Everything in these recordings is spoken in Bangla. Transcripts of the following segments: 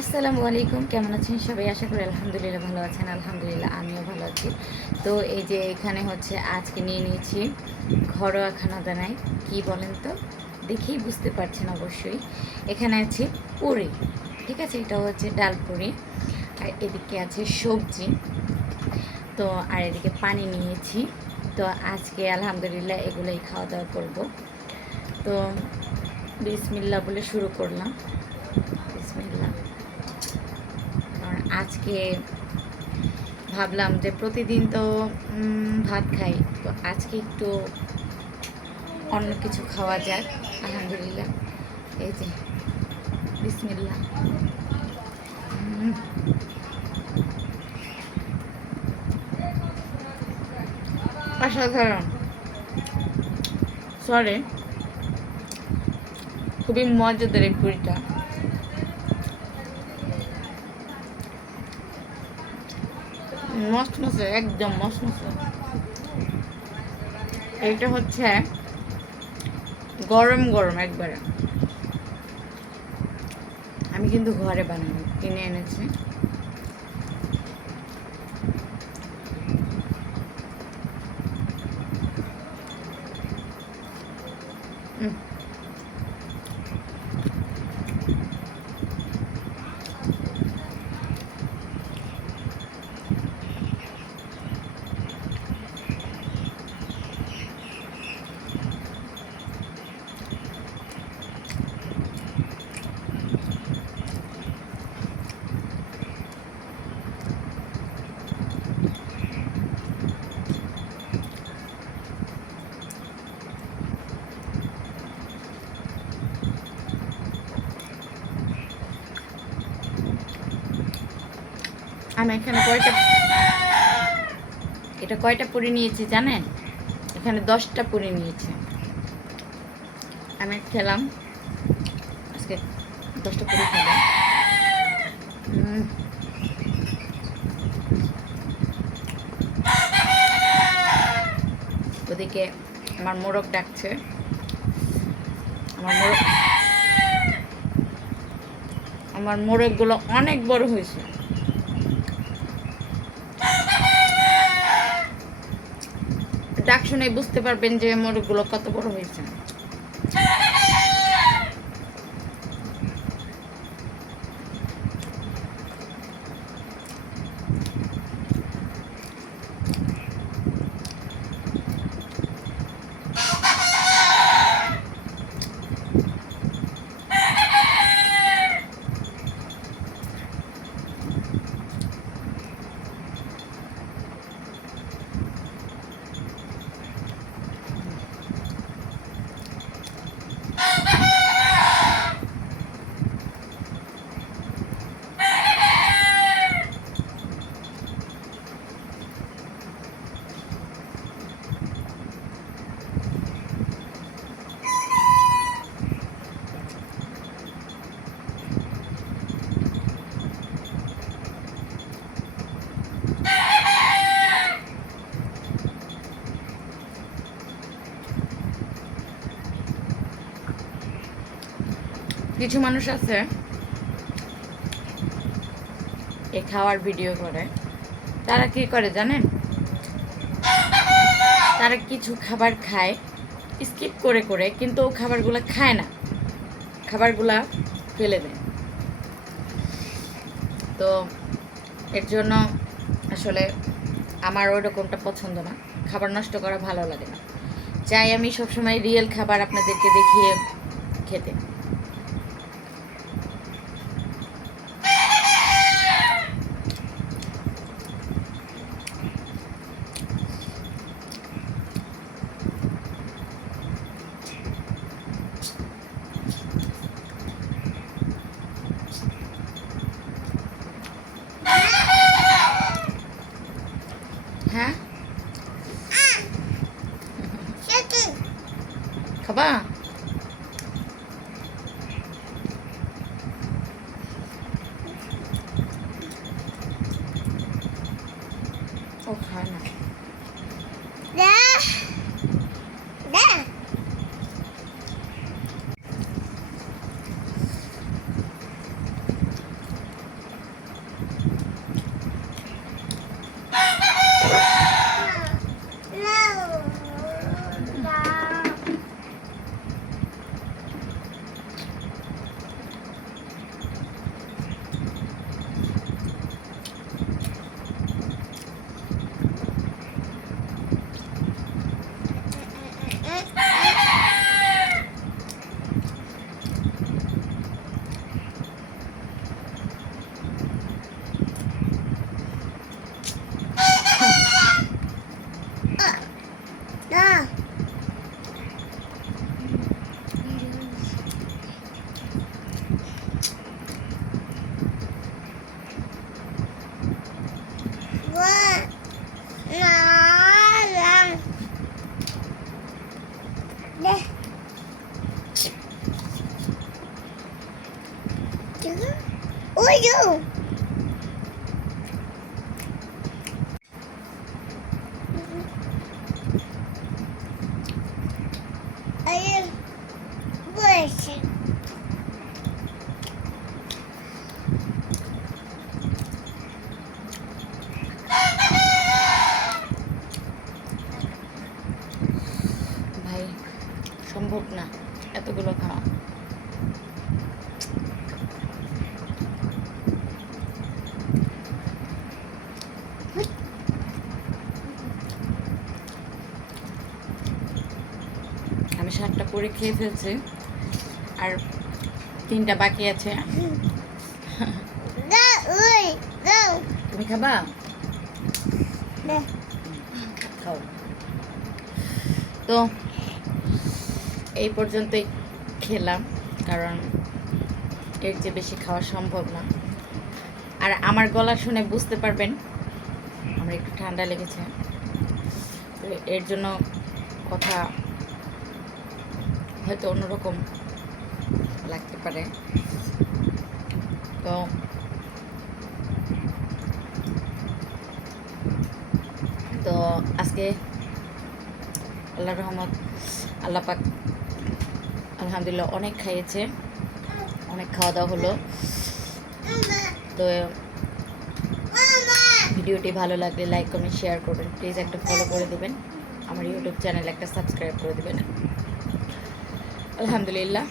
আসসালামু আলাইকুম, কেমন আছেন সবাই? আশা করি আলহামদুলিল্লাহ ভালো আছেন। আলহামদুলিল্লাহ আমিও ভালো আছি। তো এই যে এখানে হচ্ছে আজকে নিয়ে নিয়েছি ঘরোয়া খানা দানায় কি বলেন তো, দেখেই বুঝতে পারছেন অবশ্যই। এখানে আছে পুরি, ঠিক আছে, এটা হচ্ছে ডাল পুরি, আর এদিকে আছে সবজি, তো আর এদিকে পানি নিয়েছি। তো আজকে আলহামদুলিল্লাহ এগুলোই খাওয়া দাওয়া করব। তো বিসমিল্লাহ বলে শুরু করলাম। বিসমিল্লাহ। কারণ আজকে ভাবলাম যে প্রতিদিন তো ভাত খাই, তো আজকে একটু অন্য কিছু খাওয়া যাক। আলহামদুলিল্লাহ, এই যে বিসমিল্লাহ। অসাধারণ, সরি, খুবই মজাদার এই পুরিটা। মস্ত মশলা, একদম মস্ত মশলা। এইটা হচ্ছে গরম গরম একবারে। আমি কিন্তু ঘরে বানাবো, কিনে এনেছি। আমি এখানে কয়টা পুরি নিয়েছি জানেন? এখানে 10টা পুরি নিয়েছি। আমি খেলাম আজকে 10টা পুরি খেলাম। ওদিকে আমার মোরগ ডাকছে। আমার মোরগগুলো অনেক বড় হয়েছে। ডাক শুনে বুঝতে পারবেন যে মোরগগুলো কত বড় হয়েছে। কিছু মানুষ আছে এ খাওয়ার ভিডিও করে, তারা কি করে জানেন? তারা কিছু খাবার খায় স্কিপ করে করে, কিন্তু ও খাবারগুলো খায় না, খাবারগুলা ফেলে দেয়। তো এর জন্য আসলে আমার ওই রকমটা পছন্দ না, খাবার নষ্ট করা ভালো লাগে না। চাই আমি সবসময় রিয়েল খাবার আপনাদেরকে দেখিয়ে খেতে। হ্যাঁ, খাবা? ও খায় না। ভাই সম্ভব না এতগুলো খাওয়া। আমি 7টা করে খেয়ে ফেলছি, আর 3টা বাকি আছে। তুমি খাবা? খাও। তো এই পর্যন্তই খেলাম, কারণ এর চেয়ে বেশি খাওয়া সম্ভব না। আর আমার গলা শুনে বুঝতে পারবেন আমার একটু ঠান্ডা লেগেছে, তো এর জন্য কথা হয়তো অন্যরকম লাগতে পারে। তো তো আজকে আল্লাহর রহমত, আল্লাহ পাক আলহামদুলিল্লাহ অনেক খাইয়েছে, অনেক খাওয়া দাওয়া হলো। তো ভিডিওটি ভালো লাগলে লাইক কমেন্ট শেয়ার করবেন, প্লিজ একটা ফলো করে দেবেন, আমার ইউটিউব চ্যানেল একটা সাবস্ক্রাইব করে দেবেন। আলহামদুলিল্লাহ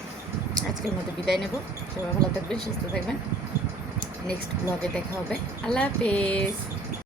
আজকের মতো বিদায় নেব। সবাই ভালো থাকবেন, সুস্থ থাকবেন। নেক্সট ব্লগে দেখা হবে। আল্লাহ হাফেজ।